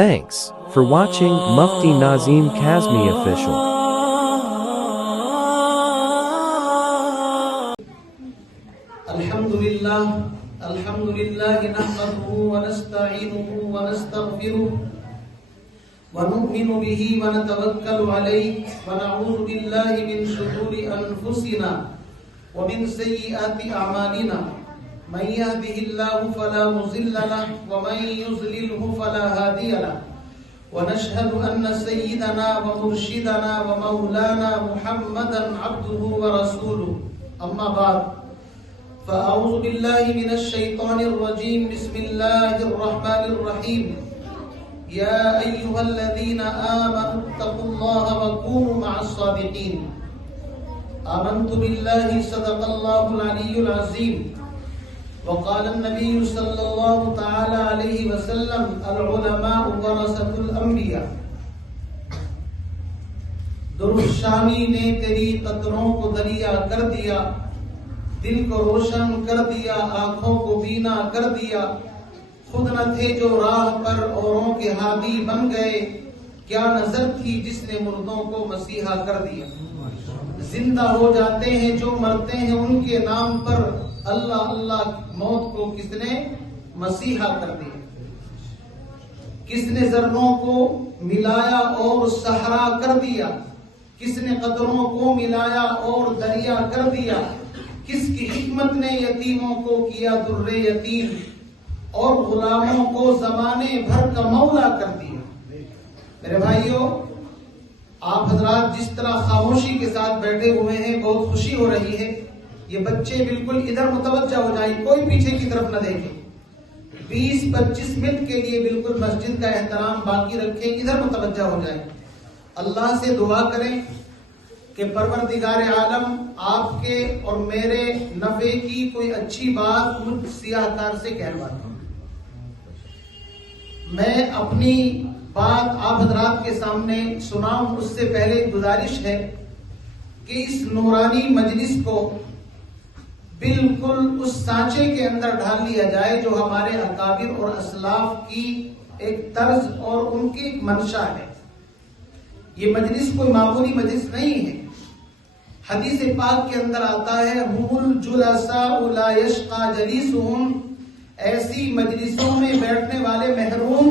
Thanks for watching Mufti Nazim Kazmi Official. Alhamdulillah nahmaduhu wa nasta'inuhu wa nastaghfiruh wa nu'minu bihi wa natawakkalu alayhi wa na'udhu billahi min shururi anfusina wa min sayyiati a'malina. من يهده الله فلا مضل له ومن يضلله فلا هادي له ونشهد أن سيدنا ومرشدنا ومولانا محمدا عبده ورسوله أما بعد فأعوذ بالله من الشيطان الرجيم بسم الله الرحمن الرحيم يا أيها الذين آمنوا اتقوا الله وكونوا مع الصادقين آمنت بالله صدق الله العلي العظيم وقال النبي صلی اللہ تعالی علیہ وسلم العلماء ورثۃ الانبیاء. درود شامی نے تیری قطروں کو دریا کر دیا، دل کو روشن کر دیا، آنکھوں کو بینا کر دیا. خود نہ تھے جو راہ پر اوروں کے ہادی بن گئے، کیا نظر تھی جس نے مردوں کو مسیحا کر دیا. زندہ ہو جاتے ہیں جو مرتے ہیں ان کے نام پر، اللہ اللہ موت کو کس نے مسیحا کر دیا. کس نے ذروں کو ملایا اور صحرا کر دیا، کس نے قطروں کو ملایا اور دریا کر دیا. کس کی حکمت نے یتیموں کو کیا در یتیم اور غلاموں کو زمانے بھر کا مولا کر دیا. میرے بھائیوں، آپ حضرات جس طرح خاموشی کے ساتھ بیٹھے ہوئے ہیں، بہت خوشی ہو رہی ہے. یہ بچے بالکل ادھر متوجہ ہو جائیں، کوئی پیچھے کی طرف نہ دیکھیں. 20-25 منٹ کے لیے بالکل مسجد کا احترام باقی رکھیں، ادھر متوجہ ہو جائیں. اللہ سے دعا کریں کہ پروردگار عالم آپ کے اور میرے نفع کی کوئی اچھی بات مجھ سیاہ کار سے کہلواتا ہوں. میں اپنی بات آپ حضرات کے سامنے سناؤں اس سے پہلے گزارش ہے کہ اس نورانی مجلس کو بالکل اس سانچے کے اندر ڈھال لیا جائے جو ہمارے اکابر اور اسلاف کی ایک طرز اور ان کی ایک منشا ہے. یہ مجلس کوئی معمولی مجلس نہیں ہے. حدیث پاک کے اندر آتا ہے هم الجلساء لا يشقى جلیسهم، ایسی مجلسوں میں بیٹھنے والے محروم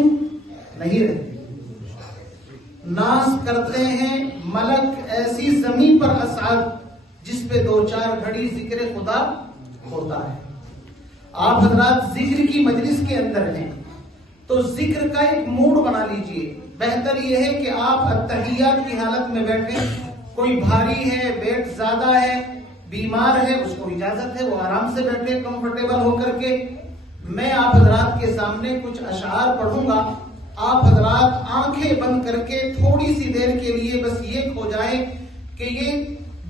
نہیں رہتے. ناز کرتے ہیں ملک ایسی زمین پر اسعد جس پہ 2-4 گھڑی ذکر خدا ہوتا ہے. آپ حضرات ذکر کی مجلس کے اندر ہیں تو ذکر کا ایک موڈ بنا لیجئے. بہتر یہ ہے کہ آپ التحیات کی حالت میں بیٹھیں. کوئی بھاری ہے، ویٹ زیادہ ہے، بیمار ہے، اس کو اجازت ہے وہ آرام سے بیٹھے کمفرٹیبل ہو کر کے. میں آپ حضرات کے سامنے کچھ اشعار پڑھوں گا. آپ حضرات آنکھیں بند کر کے تھوڑی سی دیر کے لیے بس یہ کھو جائیں کہ یہ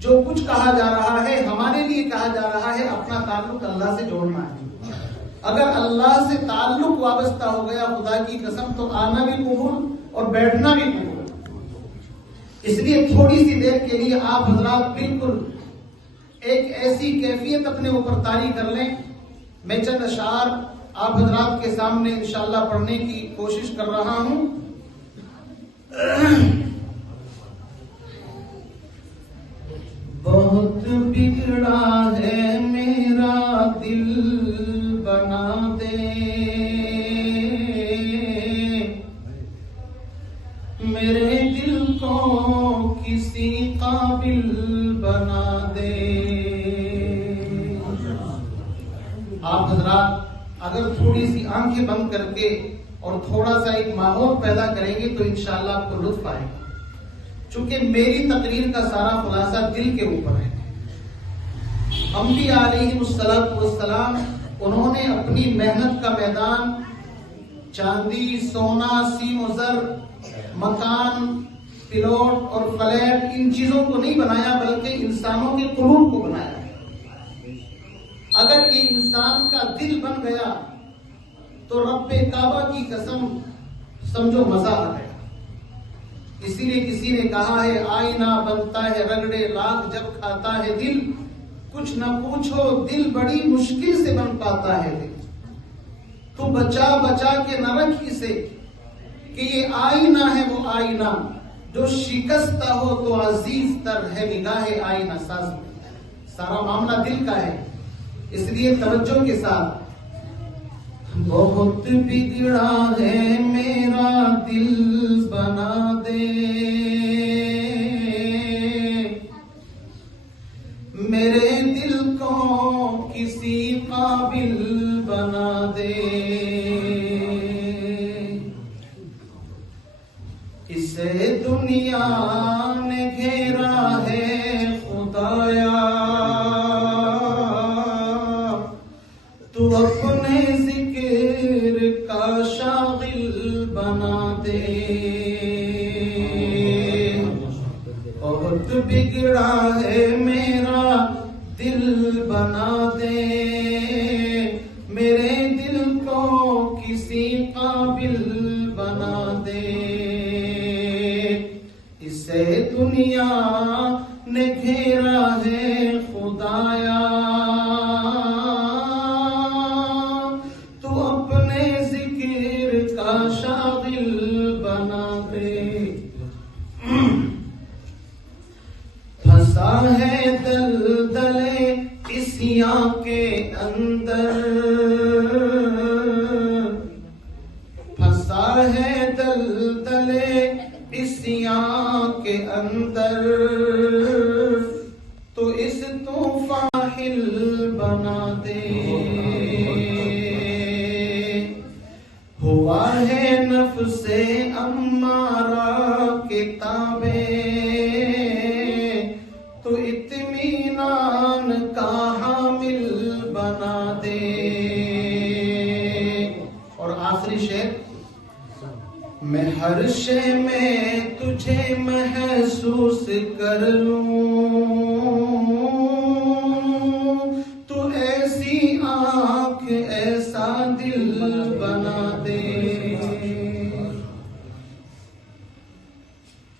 جو کچھ کہا جا رہا ہے ہمارے لیے کہا جا رہا ہے. اپنا تعلق اللہ سے جوڑنا ہے. اگر اللہ سے تعلق وابستہ ہو گیا خدا کی قسم تو آنا بھی قبول اور بیٹھنا بھی قبول. اس لیے تھوڑی سی دیر کے لیے آپ حضرات بالکل ایک ایسی کیفیت اپنے اوپر طاری کر لیں. میں چند اشعار آپ حضرات کے سامنے انشاءاللہ پڑھنے کی کوشش کر رہا ہوں. بہت بگڑا ہے میرا دل بنا دے، میرے دل کو کسی قابل بنا دے. آپ حضرات اگر تھوڑی سی آنکھیں بند کر کے اور تھوڑا سا ایک ماحول پیدا کریں گے تو انشاءاللہ آپ کو لطف آئے گا. چونکہ میری تقریر کا سارا خلاصہ دل کے اوپر ہے. انبیاء علیہ السلام انہوں نے اپنی محنت کا میدان چاندی، سونا، سیم و زر، مکان، پلاٹ اور فلیٹ ان چیزوں کو نہیں بنایا بلکہ انسانوں کے قلوب کو بنایا. اگر یہ انسان کا دل بن گیا تو رب کعبہ کی قسم سمجھو مزہ آ گیا. اسی لیے کسی نے کہا ہے آئینہ بنتا ہے رگڑے لاکھ جب کھاتا ہے دل، کچھ نہ پوچھو دل بڑی مشکل سے بن پاتا ہے دل. تو بچا بچا کے نہ رکھ اسے کہ یہ آئینہ ہے وہ آئینہ جو شکستہ ہو تو عزیز تر ہے نگاہ آئینہ ساز. سارا معاملہ دل کا ہے، اس لیے توجہ کے ساتھ. بہت بگڑا ہے میرا دل بنا دے، میرے دل کو کسی قابل بنا دے. اسے دنیا نے گھیرا ہے خدایا، تو اپنے ذکر کا شاغل بنا دے. بہت بگڑا ہے میرا دل بنا دے، میرے دل کو کسی قابل بنا دے. اسے دنیا نے گھیرا ہے خدایا، تو اپنے ذکر کا شاغل بنا دے. پھنسا ہے دلدلے عصیاں کے اندر، پھنسا ہے دلدلے عصیاں کے اندر، تو اس طوفان حل بنا دے. ہوا ہے نفس امارہ کے تابع، تو اطمینان کا حامل بنا دے. اور آخری شعر، میں ہر شے میں تجھے محسوس کر لوں، تو ایسی آنکھ ایسا دل بنا دے.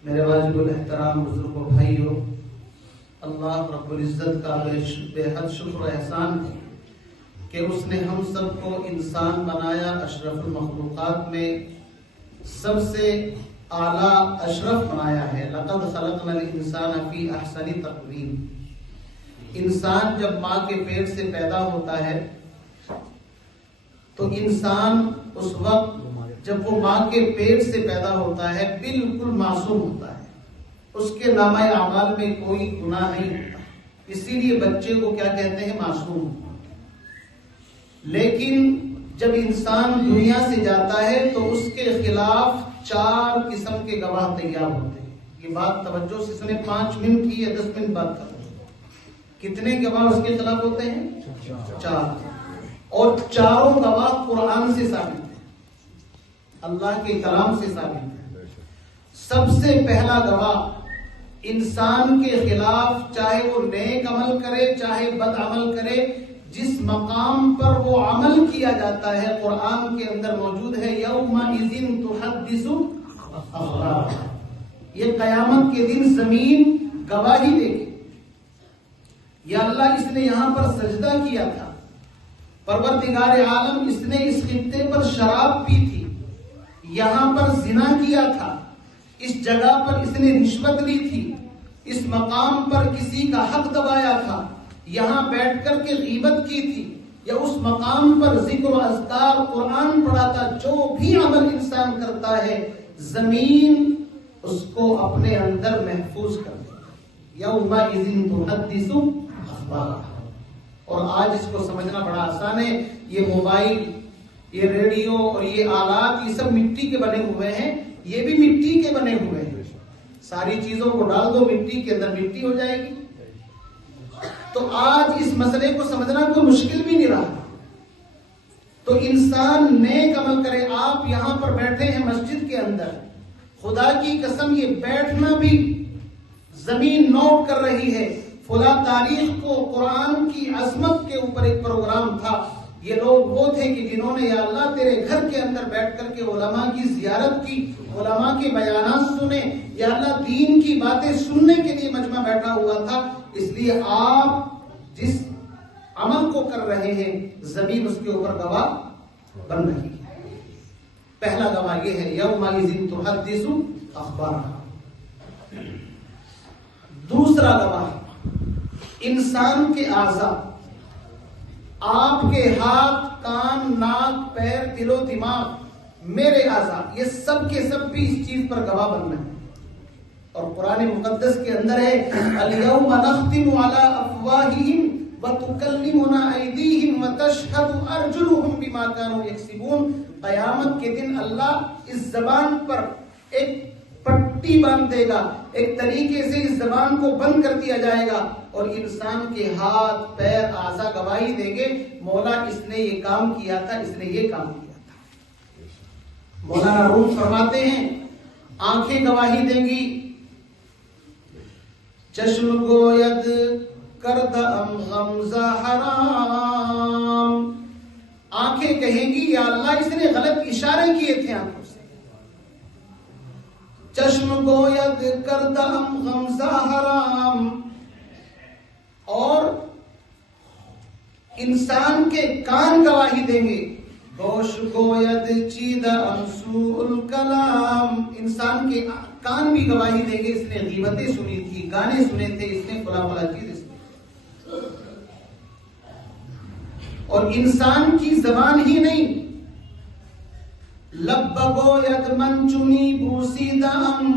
میرے واجب الاحترام بزرگوں بھائیوں، اللہ رب العزت کا بے حد شکر و احسان ہے کہ اس نے ہم سب کو انسان بنایا. اشرف المخلوقات میں سب سے اعلیٰ اشرف بنایا ہے. لقد خلقنا الانسان فی احسن تقویم. انسان جب ماں کے پیٹ سے پیدا ہوتا ہے تو انسان اس وقت جب وہ ماں کے پیٹ سے پیدا ہوتا ہے بالکل معصوم ہوتا ہے، اس کے نامہ اعمال میں کوئی گناہ نہیں ہوتا. اسی لیے بچے کو کیا کہتے ہیں؟ معصوم. لیکن جب انسان دنیا سے جاتا ہے تو اس کے خلاف 4 قسم کے گواہ تیار ہوتے ہیں. یہ بات توجہ سے سنیں، 5 منٹ کی یا 10 منٹ بات کریں. کتنے گواہ اس کے خلاف ہوتے ہیں؟ 4. اور چاروں گواہ قرآن سے ثابت ہیں، اللہ کے کلام سے ثابت ہے. سب سے پہلا گواہ انسان کے خلاف، چاہے وہ نیک عمل کرے چاہے بد عمل کرے، جس مقام پر وہ عمل کیا جاتا ہے قرآن کے اندر موجود ہے، یومئذ تحدث اخبارها. یہ قیامت کے دن زمین گواہی دے گی. یا اللہ، اس نے یہاں پر سجدہ کیا تھا، پروردگار عالم اس نے اس خطے پر شراب پی تھی، یہاں پر زنا کیا تھا، اس جگہ پر اس نے رشوت لی تھی، اس مقام پر کسی کا حق دبایا تھا، یہاں بیٹھ کر کے غیبت کی تھی، یا اس مقام پر ذکر و اذکار قرآن پڑھا تھا. جو بھی عمل انسان کرتا ہے زمین اس کو اپنے اندر محفوظ کر دے. یومئذ تحدث اخبارها. اور آج اس کو سمجھنا بڑا آسان ہے. یہ موبائل، یہ ریڈیو اور یہ آلات، یہ سب مٹی کے بنے ہوئے ہیں، یہ بھی مٹی کے بنے ہوئے ہیں. ساری چیزوں کو ڈال دو مٹی کے اندر، مٹی ہو جائے گی. تو آج اس مسئلے کو سمجھنا کوئی مشکل بھی نہیں رہا. تو انسان نیک عمل کرے. آپ یہاں پر بیٹھے ہیں مسجد کے اندر، خدا کی قسم یہ بیٹھنا بھی زمین نوٹ کر رہی ہے. فلاں تاریخ کو قرآن کی عظمت کے اوپر ایک پروگرام تھا. یہ لوگ وہ تھے کہ جنہوں نے یا اللہ تیرے گھر کے اندر بیٹھ کر کے علماء کی زیارت کی، علماء کے بیانات سنے، یا اللہ دین کی باتیں سننے کے لیے مجمع بیٹھا ہوا تھا. اس لیے آپ جس عمل کو کر رہے ہیں زمین اس کے اوپر گواہ بن رہی ہے. پہلا گواہ یہ ہے یومئذ تحدث اخبارها. دوسرا گواہ انسان کے اعضاء، آپ کے ہاتھ، کان، ناک، پیر، دل و دماغ، میرے اعضاء، یہ سب کے سب بھی اس چیز پر گواہ بننا ہے. اور قرآن مقدس کے اندر ہے الیوم نختم علی افواہہم وتکلمنا ایدیہم وتشہد ارجلہم بما کانوا یکسبون. قیامت کے دن اللہ اس زبان پر ایک پٹی باندھ دے گا، ایک طریقے سے اس زبان کو بند کر دیا جائے گا اور انسان کے ہاتھ، پیر، اعضاء گواہی دیں گے مولا اس نے یہ کام کیا تھا، اس نے یہ کام کیا تھا. مولانا روم فرماتے ہیں آنکھیں گواہی دیں گی، چشم گوید کردم غمزہ حرام. آنکھیں کہیں گی یا اللہ اس نے غلط اشارے کیے تھے آنکھوں سے. چشم گوید کردم غمزہ حرام. اور انسان کے کان گواہی دیں گے، گوش گوید چیدم سوء الکلام. انسان کے کان بھی گواہی دیں گے اس نے غیبتیں سنی تھی، گانے سنے تھے، اس نے فلاں فلاں چیز. اور انسان کی زبان ہی نہیں، لب گوید من چنی بوسیدم،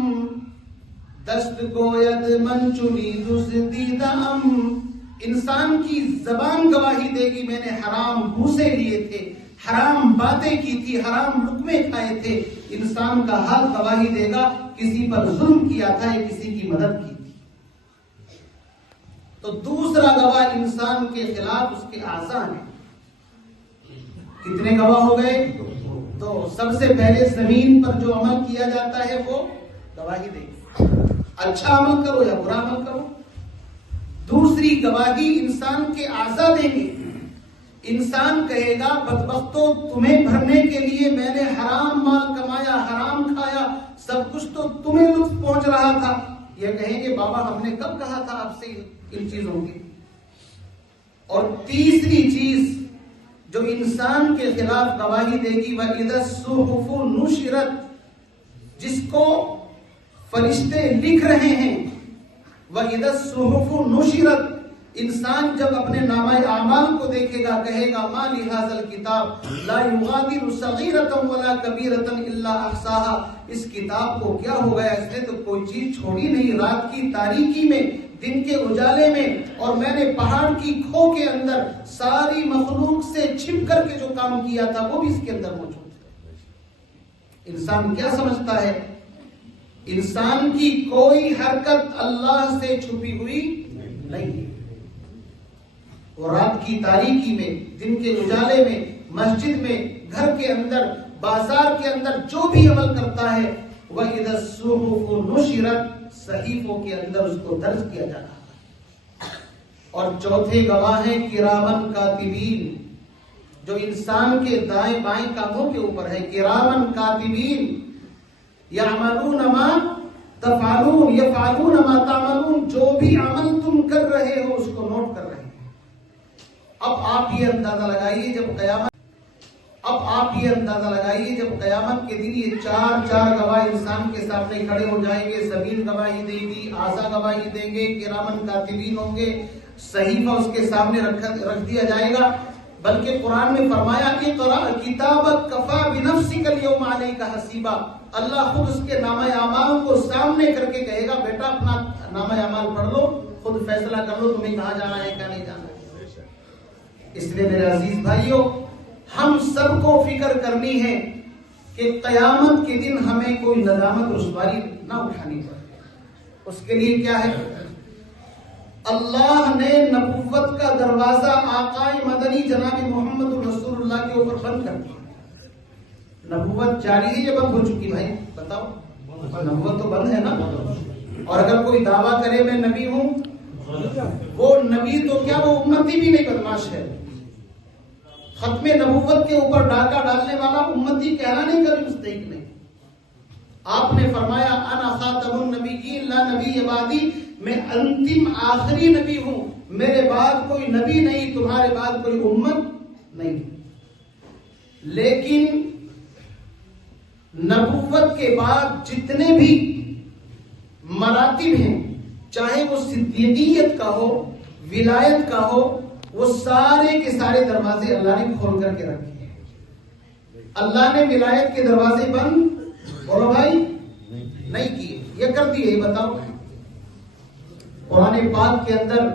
دست گوید من چنی دزدیدم. انسان کی زبان گواہی دے گی میں نے حرام بوسے لیے تھے، حرام باتیں کی تھی، حرام لقمے کھائے تھے. انسان کا ہاتھ گواہی دے گا کسی پر ظلم کیا تھا یا کسی کی مدد کی تھی. تو دوسرا گواہ انسان کے خلاف اس کے اعضاء ہیں. کتنے گواہ ہو گئے؟ تو سب سے پہلے زمین پر جو عمل کیا جاتا ہے وہ گواہی دے گی، اچھا عمل کرو یا برا عمل کرو. دوسری گواہی انسان کے اعضاء دیں گے. انسان کہے گا بدبختو تمہیں بھرنے کے لیے میں نے حرام مال کمایا، حرام کھایا، سب کچھ تو تمہیں لطف پہنچ رہا تھا. یہ کہیں گے بابا ہم نے کب کہا تھا آپ سے ان چیزوں کی. اور تیسری چیز جو انسان کے خلاف گواہی دے گی وَإِذَا الصُّحُفُ نُشِرَتْ، جس کو فرشتے لکھ رہے ہیں. وَإِذَا الصُّحُفُ نُشِرَتْ، انسان جب اپنے نامہ اعمال کو دیکھے گا کہے گا مَا لِهَذَا الْكِتَابِ لَا يُغَادِرُ صَغِيرَةً وَلَا كَبِيرَةً إِلَّا أَحْصَاهَا. اس کتاب کو کیا ہو گیا، اس نے تو کوئی چیز چھوڑی نہیں. رات کی تاریکی میں، دن کے اجالے میں، اور میں نے پہاڑ کی کھو کے اندر ساری مخلوق سے چھپ کر کے جو کام کیا تھا وہ بھی اس کے اندر موجود ہے. انسان کیا سمجھتا ہے؟ انسان کی کوئی حرکت اللہ سے چھپی ہوئی نہیں ہے. وہ رات کی تاریکی میں، دن کے اجالے میں، مسجد میں، گھر کے اندر، بازار کے اندر جو بھی عمل کرتا ہے وَإِذَا الصُّحُفُ نُشِرَتْ، صحیفوں کے اندر اس کو درج کیا جا رہا ہے. اور چوتھے گواہ ہیں کرامن کاتبین، جو انسان کے دائیں بائیں کاموں کے اوپر ہے. کرامن کاتبین یعملون ما تفعلون یفعلون ما تعملون، جو بھی عمل تم کر رہے ہو اس کو نوٹ کر رہے ہیں. اب آپ یہ اندازہ لگائیے جب قیامت کے دن یہ چار گواہ انسان کے سامنے کھڑے ہو جائیں گے. زمین گواہی دے گی، اعضاء گواہی دیں گے، کرامن کاتبین ہوں گے، صحیفہ اس کے سامنے رکھ دیا جائے گا. بلکہ قرآن میں فرمایا اقرأ کتابک کفی بنفسک اليوم علیک حسیبا. اللہ خود اس کے نامہ اعمال کو سامنے کر کے کہے گا بیٹا اپنا نامہ اعمال پڑھ لو، خود فیصلہ کر لو تمہیں کہاں جانا ہے کیا نہیں جانا ہے. اس لیے میرے عزیز بھائیوں، ہم سب کو فکر کرنی ہے کہ قیامت کے دن ہمیں کوئی ندامت رسوائی نہ اٹھانی پڑے. اس کے لیے کیا ہے؟ اللہ نے نبوت کا دروازہ آقائے مدنی جناب محمد رسول اللہ کے اوپر بند کر دیا. نبوت جاری ہے یا بند ہو چکی؟ بھائی بتاؤ، نبوت تو بند ہے نا. اور اگر کوئی دعویٰ کرے میں نبی ہوں، وہ نبی تو کیا وہ امتی بھی نہیں، بدماش ہے. ختم نبوت کے اوپر ڈاکہ ڈالنے والا امتی کہلانے کا بھی مستحق نہیں. آپ نے فرمایا انا خاتم النبیین لا نبی بعدی، میں انتم آخری نبی ہوں، میرے بعد کوئی نبی نہیں، تمہارے بعد کوئی امت نہیں. لیکن نبوت کے بعد جتنے بھی مراتب ہیں، چاہے وہ صدیقیت کا ہو، ولایت کا ہو، وہ سارے کے سارے دروازے اللہ نے کھول کر کے رکھے ہیں۔ اللہ نے ولایت کے دروازے بند بولو بھائی نہیں کیے، یہ کر دیے۔ یہ بتاؤ، قرآن پاک کے اندر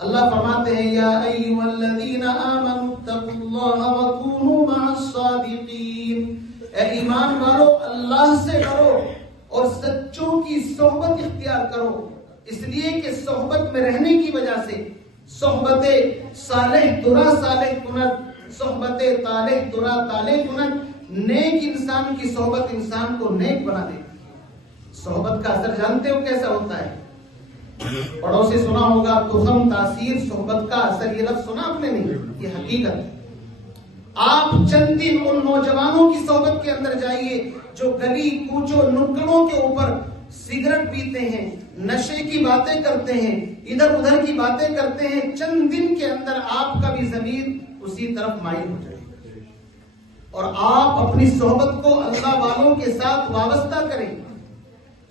اللہ فرماتے ہیں یا ایھا الذین آمنوا اتقوا اللہ وکونوا مع الصادقین، اے ایمان والو اللہ سے ڈرو اور سچوں کی صحبت اختیار کرو، اس لیے کہ صحبت میں رہنے کی وجہ سے صحبت صالح درا صالح کنت، صحبت طالح درا طالح کنت، نیک انسان کی صحبت انسان کو نیک بنا دیتی ہے۔ صحبت کا اثر جانتے ہو کیسا ہوتا ہے؟ بڑوں سے سنا ہوگا تخم تاثیر صحبت کا اثر، یہ لفظ سنا آپ نے نہیں، یہ حقیقت ہے۔ آپ چند دن ان نوجوانوں کی صحبت کے اندر جائیے جو گلی کوچوں نکڑوں کے اوپر سگریٹ پیتے ہیں، نشے کی باتیں کرتے ہیں، ادھر ادھر کی باتیں کرتے ہیں، چند دن کے اندر آپ کا بھی ضمیر اسی طرف مائل ہو جائے اور آپ اپنی صحبت کو اللہ والوں کے ساتھ وابستہ کریں۔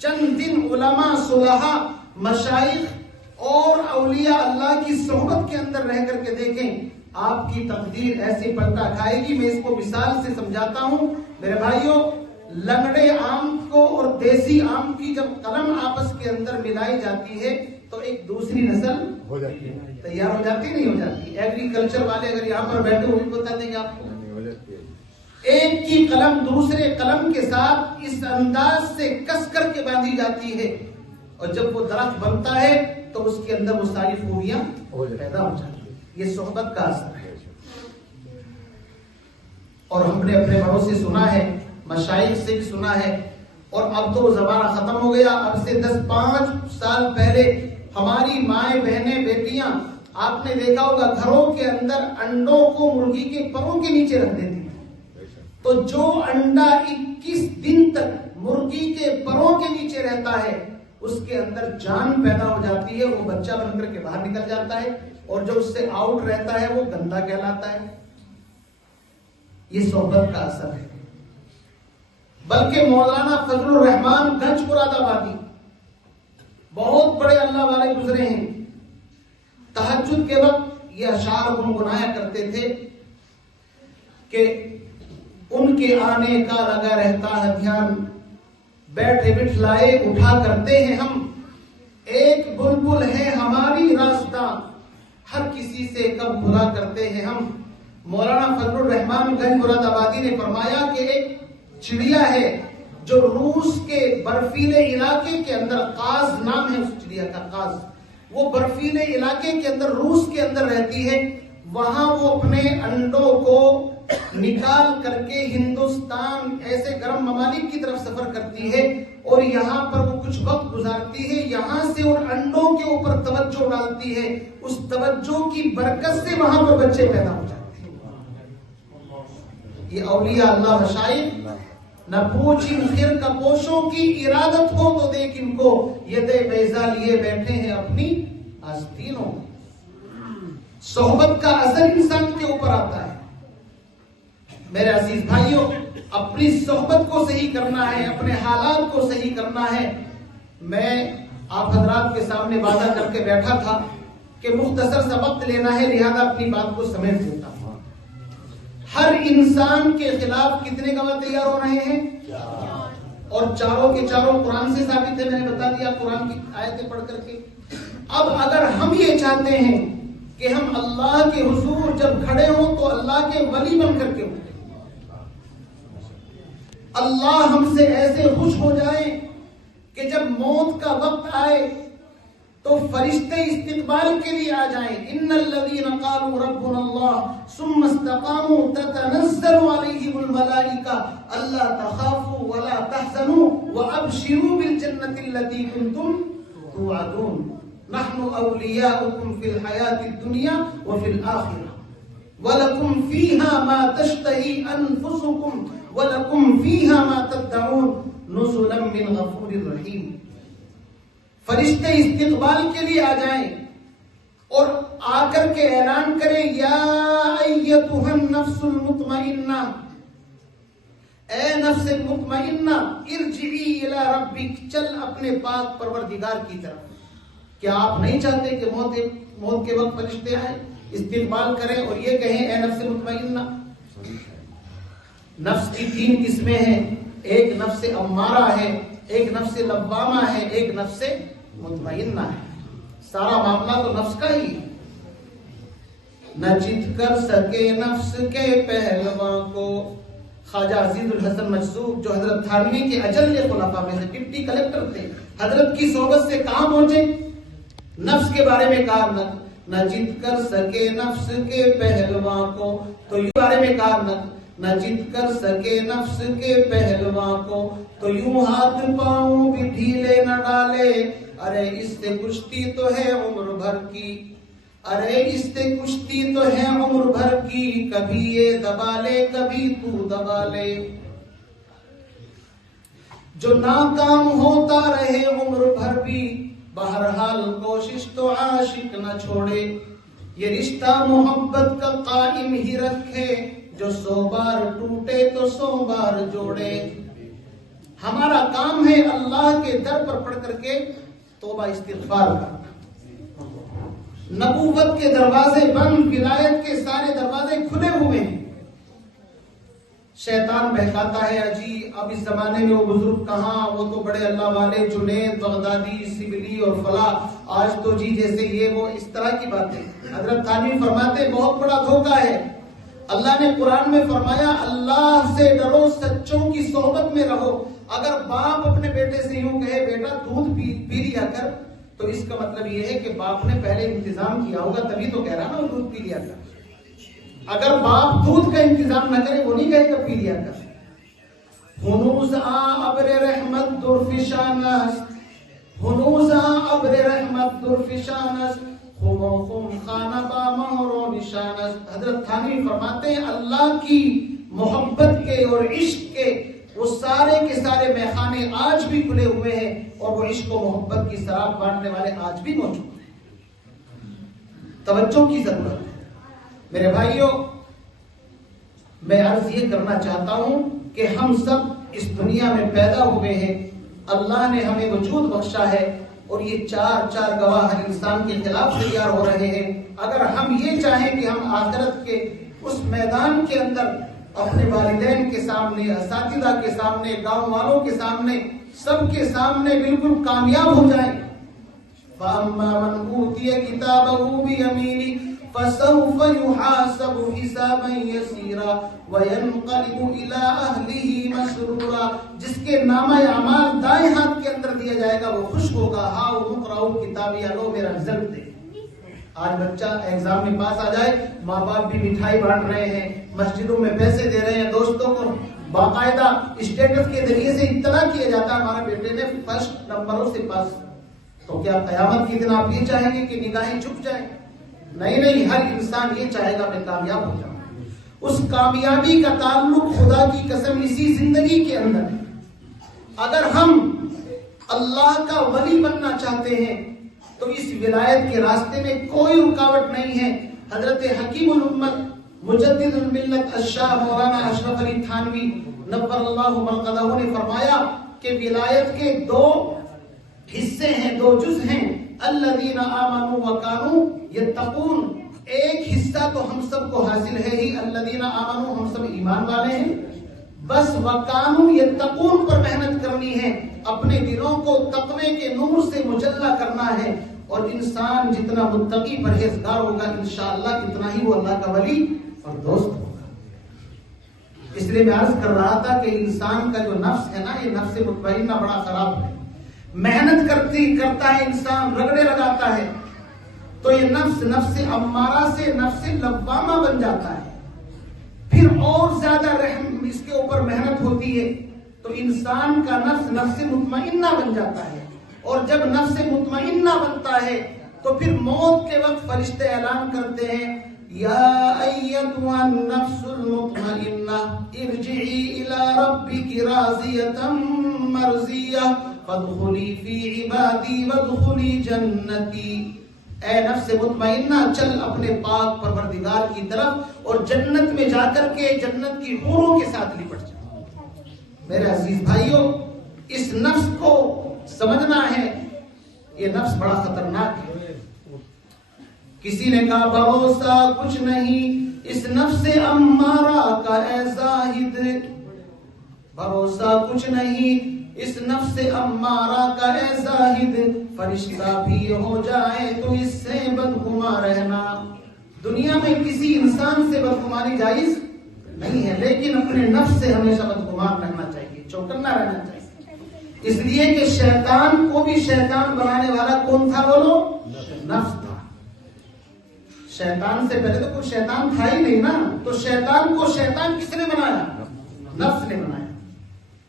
چند دن علماء، صلحاء، مشائخ اور اولیاء اللہ کی صحبت کے اندر رہ کر کے دیکھیں، آپ کی تقدیر ایسے پلٹا کھائے گی۔ میں اس کو مثال سے سمجھاتا ہوں میرے بھائیوں، لنگڑے آم کو اور دیسی آم کی جب قلم آپس کے اندر ملائی جاتی ہے تو ایک دوسری نسل ہو جاتی ہے، تیار ہو جاتی نہیں ہو جاتی؟ ایگریکلچر والے اگر یہاں پر بیٹھے ہوئے بتا دیں گے آپ کو، ایک کی قلم دوسرے قلم کے ساتھ اس انداز سے کس کر کے باندھی جاتی ہے اور جب وہ درخت بنتا ہے تو اس کے اندر وہ ساری خوبیاں پیدا ہو جاتی ہیں۔ یہ صحبت کا اثر ہے۔ اور ہم نے اپنے بڑوں سے سنا ہے، مشائخ سے بھی سنا ہے، اور اب تو وہ زمانہ ختم ہو گیا۔ اب سے 10-5 سال پہلے ہماری مائیں بہنیں بیٹیاں، آپ نے دیکھا ہوگا گھروں کے اندر انڈوں کو مرغی کے پروں کے نیچے رکھ دیتی ہیں، تو جو انڈا 21 دن تک مرغی کے پروں کے نیچے رہتا ہے اس کے اندر جان پیدا ہو جاتی ہے، وہ بچہ بن کر کے باہر نکل جاتا ہے، اور جو اس سے آؤٹ رہتا ہے وہ گندا کہلاتا ہے۔ یہ صحبت کا اثر ہے۔ بلکہ مولانا فضل الرحمان گنج مراد آبادی بہت بڑے اللہ والے گزرے ہیں، تہجد کے وقت یہ اشعار گنگنایا کرتے تھے کہ ان کے آنے کا لگا رہتا ہے دھیان، بیٹھے بٹھلائے اٹھا کرتے ہیں ہم، ایک بلبل ہے ہماری راستہ، ہر کسی سے کب بھلا کرتے ہیں ہم۔ مولانا فضل الرحمان گنج مراد آبادی نے فرمایا کہ ایک چڑیا ہے جو روس کے برفیلے علاقے کے اندر، قاز نام ہے اس چڑیا کا، قاز، وہ برفیلے علاقے کے اندر روس کے اندر رہتی ہے، وہاں وہ اپنے انڈوں کو نکال کر کے ہندوستان ایسے گرم ممالک کی طرف سفر کرتی ہے اور یہاں پر وہ کچھ وقت گزارتی ہے، یہاں سے ان انڈوں کے اوپر توجہ ڈالتی ہے، اس توجہ کی برکت سے وہاں پر بچے پیدا ہو جاتے ہیں۔ یہ اولیاء اللہ مشائخ، نہ پوچھ ان خیر کا پوشوں کی ارادت ہو تو دیکھ ان کو، یہ دے بیضا لیے بیٹھے ہیں اپنی آستینوں۔ صحبت کا اثر انسان کے اوپر آتا ہے۔ میرے عزیز بھائیوں، اپنی صحبت کو صحیح کرنا ہے، اپنے حالات کو صحیح کرنا ہے۔ میں آپ حضرات کے سامنے وعدہ کر کے بیٹھا تھا کہ مختصر سا وقت لینا ہے، لہذا اپنی بات کو سمیٹ دیتا ہوں۔ ہر انسان کے خلاف کتنے گواہ تیار ہو رہے ہیں؟ اور چاروں کے چاروں قرآن سے ثابت ہے، میں نے بتا دیا قرآن کی آیتیں پڑھ کر کے۔ اب اگر ہم یہ چاہتے ہیں کہ ہم اللہ کے حضور جب کھڑے ہوں تو اللہ کے ولی بن کر کے ہوں، اللہ ہم سے ایسے خوش ہو جائیں کہ جب موت کا وقت آئے تو فرشتے استقبال کے لیے آ جائیں، ان الذین قالوا ربنا اللہ ثم استقاموا تتنزل علیہم الملائکہ الا تخافوا ولا تحزنوا وابشروا بالجنۃ التي کنتم توعدون نحن اولیاؤکم فی الحیاۃ الدنیا وفی الآخرہ ولکم فیہا ما تشتہی انفسکم وَلَكُمْ فِيهَا مَا تَدَّعُونَ نُزُلًا مِّنْ غَفُورٍ رَحِيمٍ۔ فرشتے استقبال کے لیے آ جائیں اور آ کر کے اعلان کریں، یا ایتھا النفس المطمئنہ اے نفس مطمئنہ ارجعی الی ربک، چل اپنے پاک پروردگار کی طرف۔ کیا آپ نہیں چاہتے کہ موت کے وقت فرشتے آئیں، استقبال کریں اور یہ کہیں اے نفس مطمئنہ؟ نفس کی 3 قسمیں ہیں، ایک نفس امارہ ہے، ایک نفس لوامہ ہے، ایک نفس مطمئنہ ہے۔ سارا معاملہ تو نفس کا ہی ہے۔ نہ جیت کر سکے نفس کے پہلواں کو، خواجہ عزیز الحسن مجذوب جو حضرت تھانوی کے اجل خلفاء میں سے ڈپٹی کلیکٹر تھے، حضرت کی صحبت سے کہاں پہنچے؟ نفس کے بارے میں کہا نہ جیت کر سکے نفس کے پہلواں کو، تو یہ بارے میں کہا نہ جیت کر سکے نفس کے پہلواں کو، تو یوں ہاتھ پاؤں بھی ڈھیلے نہ ڈالے، ارے اس سے کشتی تو ہے عمر بھر کی، ارے اس سے کشتی تو ہے عمر بھر کی، کبھی یہ دبا لے کبھی تو دبا لے، جو ناکام ہوتا رہے عمر بھر بھی، بہرحال کوشش تو عاشق نہ چھوڑے، یہ رشتہ محبت کا قائم ہی رکھے، جو 100 بار ٹوٹے تو 100 بار جوڑے۔ ہمارا کام ہے اللہ کے در پر پڑھ کر کے توبہ استغفار کا۔ نبوت کے دروازے بند، ولایت کے سارے دروازے کھلے ہوئے ہیں۔ شیطان بہکاتا ہے اجی اب اس زمانے میں وہ بزرگ کہاں، وہ تو بڑے اللہ والے جنید بغدادی سبلی اور فلاں، آج تو جی جیسے یہ وہ، اس طرح کی باتیں۔ حضرت تھانوی فرماتے بہت بڑا دھوکہ ہے۔ اللہ نے قرآن میں فرمایا اللہ سے ڈرو، سچوں کی صحبت میں رہو۔ اگر باپ اپنے بیٹے سے یوں کہے بیٹا دودھ پی لیا کر، تو اس کا مطلب یہ ہے کہ باپ نے پہلے انتظام کیا ہوگا، تبھی تو کہہ رہا نا وہ دودھ پی لیا کر۔ اگر باپ دودھ کا انتظام نہ کرے وہ نہیں کہے گا پی لیا کر۔ ہنوز ابر رحمت درفشانس، ہنوز ابر رحمت درفشانس، خم خانہ با مہرو نشانس۔ حضرت تھانوی فرماتے ہیں اللہ کی محبت کے اور عشق کے وہ سارے کے سارے میخانے آج بھی کھلے ہوئے ہیں، اور وہ عشق و محبت کی شراب بانٹنے والے آج بھی موجود ہیں۔ توجہ کی ضرورت ہے میرے بھائیوں۔ میں عرض یہ کرنا چاہتا ہوں کہ ہم سب اس دنیا میں پیدا ہوئے ہیں، اللہ نے ہمیں وجود بخشا ہے، اور یہ چار گواہ ہر انسان کے خلاف تیار ہو رہے ہیں۔ اگر ہم یہ چاہیں کہ ہم آخرت کے اس میدان کے اندر اپنے والدین کے سامنے، اساتذہ کے سامنے، گاؤں والوں کے سامنے، سب کے سامنے بالکل کامیاب ہو جائیں، فَأَمَّا مَنْ أُوتِيَ كِتَابَهُ بِيَمِينِهِ فَسَوْفَ يُحَاسَبُ حِسَابًا يَسِيرًا وَيَنْقَلِبُ إِلَىٰ أَهْلِهِ مَسْرُورًا۔ جس کے نامہ اعمال دائیں ہاتھ کے اندر دیا جائے گا وہ خوش ہوگا، ہاؤ اقرؤوا کتابیہ، لو میرا رزلٹ دے۔ آج بچہ ایگزام میں پاس آ جائے، ماں باپ بھی مٹھائی بانٹ رہے ہیں، مسجدوں میں پیسے دے رہے ہیں، دوستوں کو باقاعدہ اسٹیٹس کے ذریعے سے اطلاع کیا جاتا ہے ہمارے بیٹے نے فرسٹ نمبروں سے پاس۔ تو کیا قیامت کے دن آپ یہ چاہیں گے کہ نگاہیں جھک جائیں؟ نہیں، ہر انسان یہ چاہے گا میں کامیاب ہو جاؤں۔ اس کامیابی کا تعلق خدا کی قسم اسی زندگی کے اندر ہے۔ اگر ہم اللہ کا ولی بننا چاہتے ہیں تو اس ولایت کے راستے میں کوئی رکاوٹ نہیں ہے۔ حضرت حکیم الامت مجدد الملت الشاہ مولانا اشرف علی تھانوی نور اللہ مرقدہ نے فرمایا کہ ولایت کے 2 حصے ہیں، 2 جز ہیں، الذین آمنوا وکانوا یتقون۔ ایک حصہ تو ہم سب کو حاصل ہے ہی، الذین آمنوا ہم سب ایمان والے ہیں، بس وکانوا یتقون پر محنت کرنی ہے، اپنے دلوں کو تقوی کے نور سے مجلہ کرنا ہے، اور انسان جتنا متقی پرہیزگار ہوگا انشاءاللہ اتنا ہی وہ اللہ کا ولی اور دوست ہوگا۔ اس لیے میں عرض کر رہا تھا کہ انسان کا جو نفس ہے نا، یہ نفس مطمئنہ بڑا خراب ہے، محنت کرتا ہے انسان، رگڑے لگاتا ہے، تو یہ نفس امارہ سے نفس لوامہ بن جاتا ہے، پھر اور زیادہ رحم اس کے اوپر محنت ہوتی ہے تو انسان کا نفس مطمئنہ بن جاتا ہے، اور جب نفس مطمئنہ بنتا ہے تو پھر موت کے وقت فرشتے اعلان کرتے ہیں یا ایتھا النفس المطمئنہ ارجعی الی ربک راضیۃ مرضیہ فادخلی فی عبادی وادخلی جنتی۔ اے نفس مطمئنہ چل اپنے پاک پروردگار کی طرف اور جنت میں جا کر کے جنت کی حوروں کے ساتھ لپٹ جا۔ میرے عزیز بھائیوں، اس نفس کو سمجھنا ہے، یہ نفس بڑا خطرناک ہے۔ کسی نے کہا بھروسہ کچھ نہیں اس نفس امارہ کا اے زاہد، بھروسہ کچھ نہیں اس نفس امارہ کا اے زاہد، فرشتہ بھی ہو جائے تو اس سے بدگماں رہنا۔ دنیا میں کسی انسان سے بدگمانی جائز نہیں ہے، لیکن اپنے نفس سے ہمیشہ بدگمان رہنا چاہیے، چوکنا رہنا چاہیے۔ اس لیے کہ شیطان کو بھی شیطان بنانے والا کون تھا بولو؟ نفس تھا۔ شیطان سے پہلے تو کوئی شیطان تھا ہی نہیں نا، تو شیطان کو شیطان کس نے بنایا؟ نفس نے بنایا۔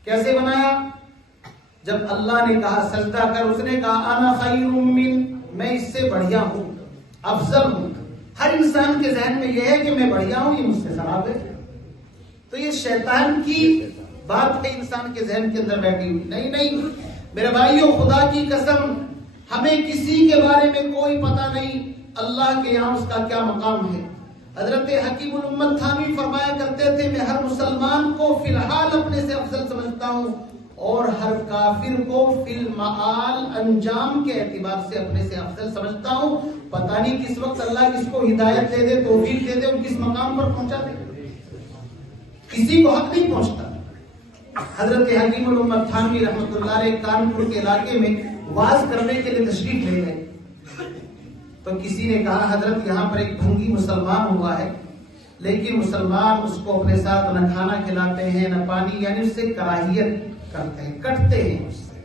کیسے بنایا؟ جب اللہ نے کہا سجدہ کر، اس نے کہا انا خیر من، میں اس سے بڑھیا ہوں، افضل ہوں۔ ہر انسان کے ذہن میں یہ ہے کہ میں بڑھیا ہوں، یہ مجھ سے خراب ہے۔ تو یہ شیطان کی بات ہے انسان کے ذہن کے اندر بیٹھی ہوئی۔ نہیں نہیں میرے بھائیوں، خدا کی قسم، ہمیں کسی کے بارے میں کوئی پتہ نہیں اللہ کے یہاں اس کا کیا مقام ہے۔ حضرت حکیم الامت تھانوی فرمایا کرتے تھے، میں ہر مسلمان کو فی الحال اپنے سے افضل سمجھتا ہوں اور ہر کافر کو فی المعال انجام کے اعتبار سے اپنے سے افضل سمجھتا ہوں۔ پتہ نہیں کس وقت اللہ کس کو ہدایت دے دے، توفیق دے دے اور کس مقام پر پہنچا دے، کسی کو حق نہیں پہنچتا۔ حضرت حکیم الامت تھانوی رحمۃ اللہ علیہ کانپور کے علاقے میں واز کرنے کے لیے تشریف لے گئے، تو کسی نے کہا حضرت یہاں پر ایک بھنگی مسلمان ہوا ہے، لیکن مسلمان اس کو اپنے ساتھ نہ کھانا کھلاتے ہیں نہ پانی، یعنی اس سے کراہیت کرتے ہیں، کٹتے ہیں اس سے۔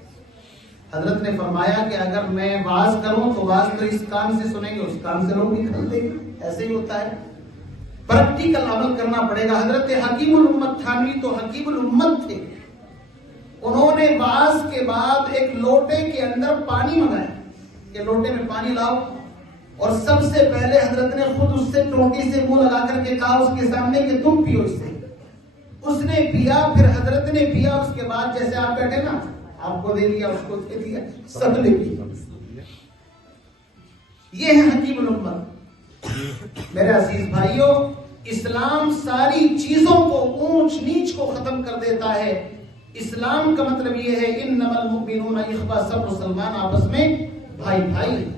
حضرت نے فرمایا کہ اگر میں واز کروں تو واز تو اس کان سے سنیں گے، اس کان سے لوگ نکل دیں گے، ایسے ہی ہوتا ہے۔ پریکٹیکل عمل کرنا پڑے گا۔ حضرت حکیم الامت تھانوی تو حکیم الامت تھے، انہوں نے واز کے بعد ایک لوٹے کے اندر پانی منگایا کہ لوٹے میں پانی لاؤ، اور سب سے پہلے حضرت نے خود اس سے ٹوٹی سے منہ لگا کر کے کہا اس کے سامنے کہ تم پیو اس سے۔ اس نے پیا، پھر حضرت نے پیا، اس کے بعد جیسے آپ بیٹھے نا، آپ کو دے دیا، اس کو دے دیا، سب نے پیا۔ یہ ہے حکیم الامت۔ میرے عزیز بھائیوں، اسلام ساری چیزوں کو، اونچ نیچ کو ختم کر دیتا ہے۔ اسلام کا مطلب یہ ہے انما المؤمنون اخوہ، سب مسلمان آپس میں بھائی بھائی ہیں۔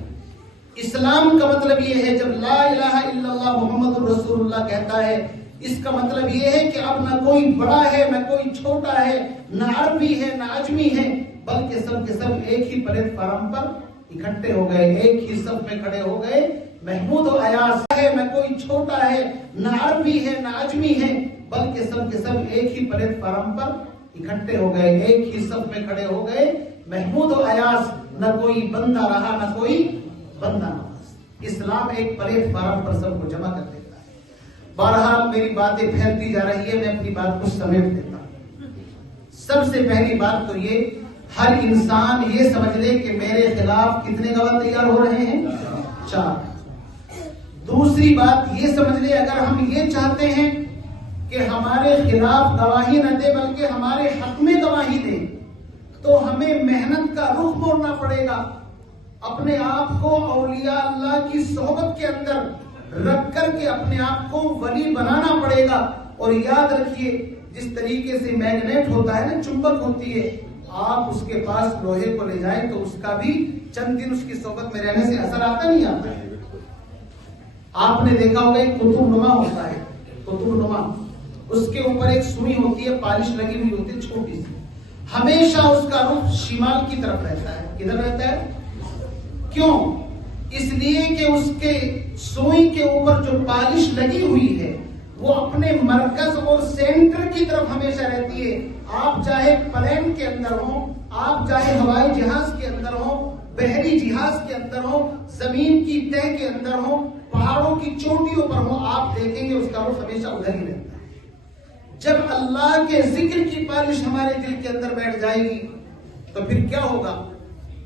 اسلام کا مطلب یہ ہے جب لا الہ الا اللہ محمد رسول اللہ کہتا ہے، اس کا مطلب یہ ہے کہ اب نہ کوئی بڑا ہے نہ کوئی چھوٹا ہے، نہ عربی ہے نہ عجمی ہے، بلکہ سب کے سب ایک ہی پلیٹ فارم پر اکٹھے ہو گئے، ایک ہی صف میں کھڑے ہو گئے۔ محمود و ایاز ہے، نہ کوئی چھوٹا ہے نہ عربی ہے نہ عجمی ہے، بلکہ سب کے سب ایک ہی پلیٹ فارم پر اکٹھے ہو گئے، ایک ہی صف میں کھڑے ہو گئے۔ محمود و ایاز، نہ کوئی بندہ رہا نہ کوئی بندہ نواز۔ اسلام ایک پلیٹ فارم پر سب کو جمع کر دیتا ہے۔ بہرحال میری باتیں پھیلتی جا رہی ہے، میں اپنی بات کو سمیٹ دیتا ہوں۔ سب سے پہلی بات تو یہ، ہر انسان یہ سمجھ لے کہ میرے خلاف کتنے گواہ تیار ہو رہے ہیں؟ 4۔ دوسری بات یہ سمجھ لے، اگر ہم یہ چاہتے ہیں کہ ہمارے خلاف گواہی نہ دے بلکہ ہمارے حق میں گواہی دے، تو ہمیں محنت کا رخ موڑنا پڑے گا، اپنے آپ کو اولیاء اللہ کی صحبت کے اندر رکھ کر کے اپنے آپ کو ولی بنانا پڑے گا۔ اور یاد رکھیے، جس طریقے سے میگنیٹ ہوتا ہے نا، چمبک ہوتی ہے، آپ اس کے پاس لوہے کو لے جائیں تو اس کا بھی چند دن اس کی صحبت میں رہنے سے اثر آتا نہیں آتا ہے۔ آپ نے دیکھا ہوگا ایک قطب نما ہوتا ہے، قطب نما، اس کے اوپر ایک سوئی ہوتی ہے، پالش لگی ہوئی ہوتی ہے چھوٹی سی، ہمیشہ اس کا رخ شمال کی طرف رہتا ہے۔ کدھر رہتا ہے؟ کیوں؟ اس لیے کہ اس کے سوئی کے اوپر جو پالش لگی ہوئی ہے وہ اپنے مرکز اور سینٹر کی طرف ہمیشہ رہتی ہے۔ آپ چاہے پلین کے اندر ہوں، آپ چاہے ہوائی جہاز کے اندر ہوں، بحری جہاز کے اندر ہوں، زمین کی تہ کے اندر ہوں، پہاڑوں کی چوٹیوں پر ہوں، آپ دیکھیں گے اس کا رخ ہمیشہ ادھر ہی رہتا ہے۔ جب اللہ کے ذکر کی پالش ہمارے دل کے اندر بیٹھ جائے گی تو پھر کیا ہوگا؟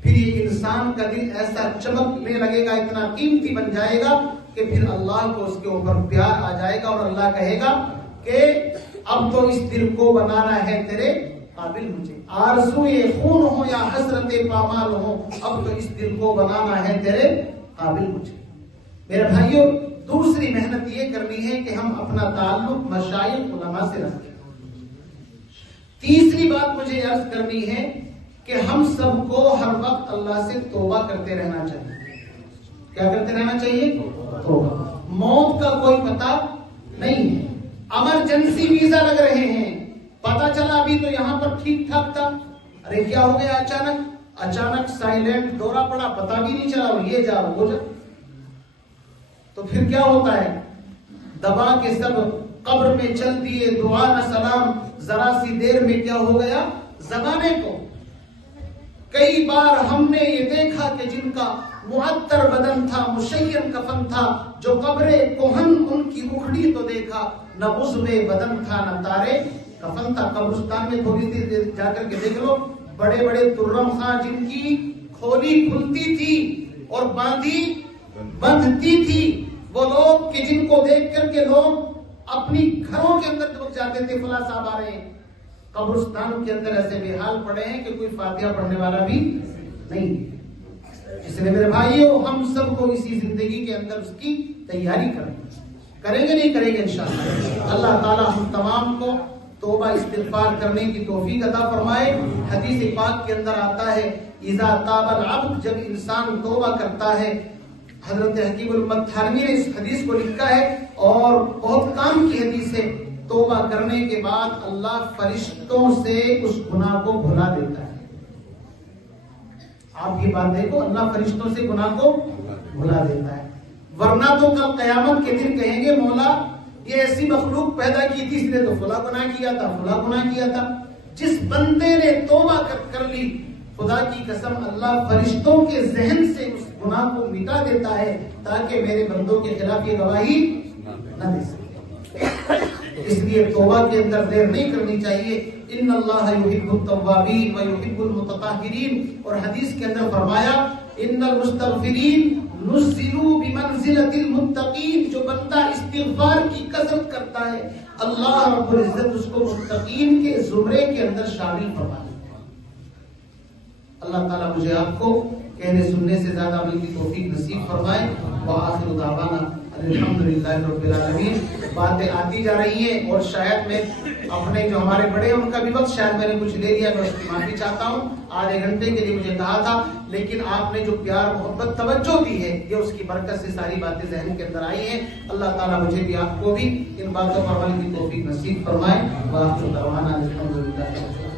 پھر یہ انسان کا دل ایسا چمکنے لگے گا، اتنا قیمتی بن جائے گا کہ پھر اللہ کو اس کے اوپر پیار آ جائے گا، اور اللہ کہے گا کہ اب تو اس دل کو بنانا ہے تیرے قابل مجھے، آرزوئے خون ہو یا حسرت پامال ہو، اب تو اس دل کو بنانا ہے تیرے قابل مجھے۔ میرے بھائیوں، دوسری محنت یہ کرنی ہے کہ ہم اپنا تعلق مشائخ علماء سے رکھیں۔ تیسری بات مجھے عرض کرنی ہے کہ ہم سب کو ہر وقت اللہ سے توبہ کرتے رہنا چاہیے. کیا کرتے رہنا چاہیے؟ توبہ. موت کا کوئی پتہ نہیں ہے. ایمرجنسی ویزا لگ رہے ہیں, پتا چلا ابھی تو یہاں پر ٹھیک ٹھاک تھا, ارے کیا ہو گیا اچانک سائلنٹ دورہ پڑا, پتا بھی نہیں چلا, اور یہ جا وہ جا. تو پھر کیا ہوتا ہے؟ دبا کے سب قبر میں چل دیے, دعا نہ سلام, ذرا سی دیر میں کیا ہو گیا زمانے کو. کئی بار ہم نے یہ دیکھا کہ جن کا معطر بدن تھا, مشین کفن تھا, جو قبر کوہن ان کی اکھڑی تو دیکھا, نہ عضو بدن تھا نہ تارے کفن تھا. قبرستان میں تھوڑی دیر جا کر کے دیکھ لو, بڑے بڑے ترم خاں جن کی کھولی کھلتی تھی اور باندھی بندھتی تھی, وہ لوگ کہ جن کو دیکھ کر کے لوگ اپنی گھروں کے اندر دبک جاتے تھے, فلاں صاحب آ رہے ہیں. قبرستان کے اندر ایسے بے حال پڑے ہیں کہ کوئی فاتحہ پڑھنے والا بھی نہیں. اس لیے میرے بھائیوں, ہم سب کو اسی زندگی کے اندر اس کی تیاری کریں گے نہیں کریں گے انشاءاللہ. اللہ تعالی ہم تمام کو توبہ استغفار کرنے کی توفیق عطا فرمائے. حدیث پاک کے اندر آتا ہے اذا تاب العبد, جب انسان توبہ کرتا ہے. حضرت حکیم الامت تھانوی نے اس حدیث کو لکھا ہے اور بہت کام کی حدیث ہے. توبہ کرنے کے بعد اللہ فرشتوں سے اس گناہ کو بھلا دیتا ہے. آپ یہ بات دیکھو, اللہ فرشتوں سے گناہ کو بھلا دیتا ہے. ورنہ تو کل قیامت کے دن کہیں گے مولا یہ ایسی مخلوق پیدا کی تھی, اس نے تو فلاں گناہ کیا تھا, فلاں گناہ کیا تھا. جس بندے نے توبہ کر لی, خدا کی قسم اللہ فرشتوں کے ذہن سے اس گناہ کو مٹا دیتا ہے تاکہ میرے بندوں کے خلاف یہ گواہی نہ دے سکے. اس لیے توبہ کے اندر دیر نہیں کرنی چاہیے. ان اللہ یحب التوابین و یحب المتطہرین, اور حدیث کے اندر فرمایا ان المستغفرین نزلوا بمنزلۃ المتقین, جو بندہ استغفار کی کثرت کرتا ہے اللہ رب العزت اس کو متقین کے زمرے کے اندر شامل فرما دیتا ہے. اللہ تعالیٰ مجھے آپ کو کہنے سننے سے زیادہ عمل کی توفیق نصیب فرمائے. وآخر دعوانا الحمدللہ رب العالمین. باتیں آتی جا رہی ہیں اور شاید میں اپنے جو ہمارے بڑے ہیں ان کا بھی وقت شاید میں نے کچھ لے لیا, میں اس کی معافی چاہتا ہوں. آدھے گھنٹے کے لیے مجھے کہا تھا, لیکن آپ نے جو پیار محبت توجہ دی ہے یہ اس کی برکت سے ساری باتیں ذہن کے اندر آئی ہیں. اللہ تعالیٰ مجھے بھی آپ کو بھی ان باتوں پر عمل کی توفیق نصیب فرمائے. وآخر دعوانا الحمدللہ.